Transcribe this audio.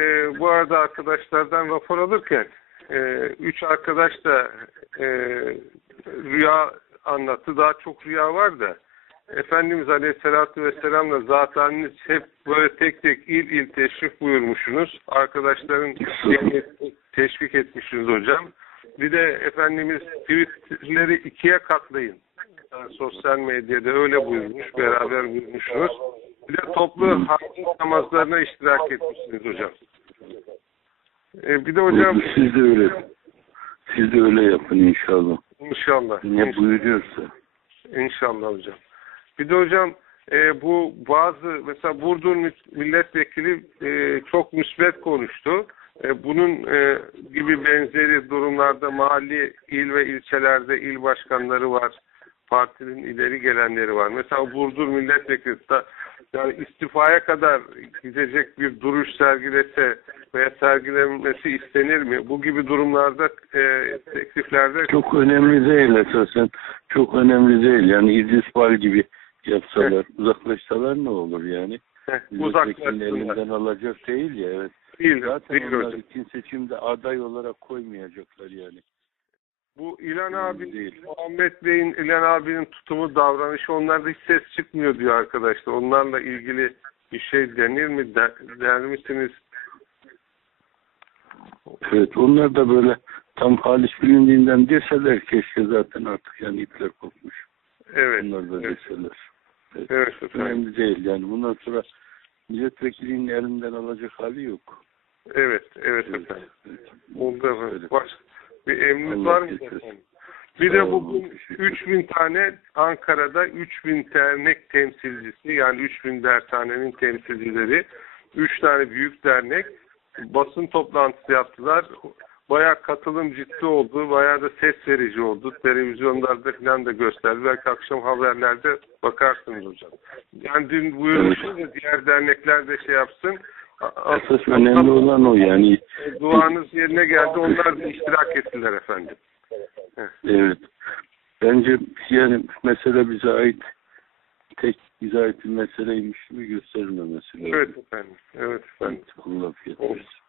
e, bu arada arkadaşlardan rapor alırken e, üç arkadaş da e, rüya anlattı. Daha çok rüya var da Efendimiz Aleyhisselatü Vesselam'la zaten hep böyle tek tek il il teşrif buyurmuşsunuz. Arkadaşların teşvik etmişsiniz hocam. Bir de Efendimiz tweetleri ikiye katlayın. Yani sosyal medyada öyle buyurmuş, beraber buyurmuşsunuz. Bir de toplu hakim namazlarına iştirak etmişsiniz hocam. Ee, bir de hocam Siz de öyle. Siz de öyle yapın inşallah. inşallah. Ne buyuruyorsa. İnşallah hocam. Bir de hocam e, bu bazı mesela Burdur milletvekili e, çok müsbet konuştu. E, bunun e, gibi benzeri durumlarda mahalli il ve ilçelerde il başkanları var. Partinin ileri gelenleri var. Mesela Burdur milletvekili da yani istifaya kadar gidecek bir duruş sergilese veya sergilenmesi istenir mi? Bu gibi durumlarda e, tekliflerde Çok önemli değil esasen. Çok önemli değil. Yani İdris Bal gibi yapsalar, uzaklaşsalar ne olur yani? uzaklaşsınlar. elinden alacak değil ya. Evet. Değil, Zaten değil onlar hocam. için seçimde aday olarak koymayacaklar yani. Bu Önemli abi, değil. Muhammed Bey'in, İlhan abinin tutumu, davranışı onlarda hiç ses çıkmıyor diyor arkadaşlar. Onlarla ilgili bir şey denir mi, der, der misiniz? Evet onlar da böyle tam halis bilindiğinden deseler keşke zaten artık yani ipler kopmuş. Evet, Onlar da evet, deseler. Evet. evet efendim. Önemli değil yani bundan sonra milletvekilinin elinden alacak hali yok. Evet, evet Evet, efendim. evet. Oldu efendim. Baş, bir emriniz Allah var mı? Bir de bugün teşekkür 3000 tane Ankara'da 3000 dernek temsilcisi yani 3000 dershanenin temsilcileri 3 tane büyük dernek basın toplantısı yaptılar. Bayağı katılım ciddi oldu. Bayağı da ses verici oldu. Televizyonlarda falan da gösterdi. Belki akşam haberlerde bakarsınız hocam. Yani dün buyurmuşsunuz diğer dernekler de şey yapsın. A- Esas önemli olan o yani. Duanız yerine geldi. Onlar da iştirak ettiler efendim. Evet. Bence yani mesele bize ait tek bize ait bir meseleymiş gibi gösterilmemesi lazım. Evet efendim. Evet efendim. Allah Olsun. versin.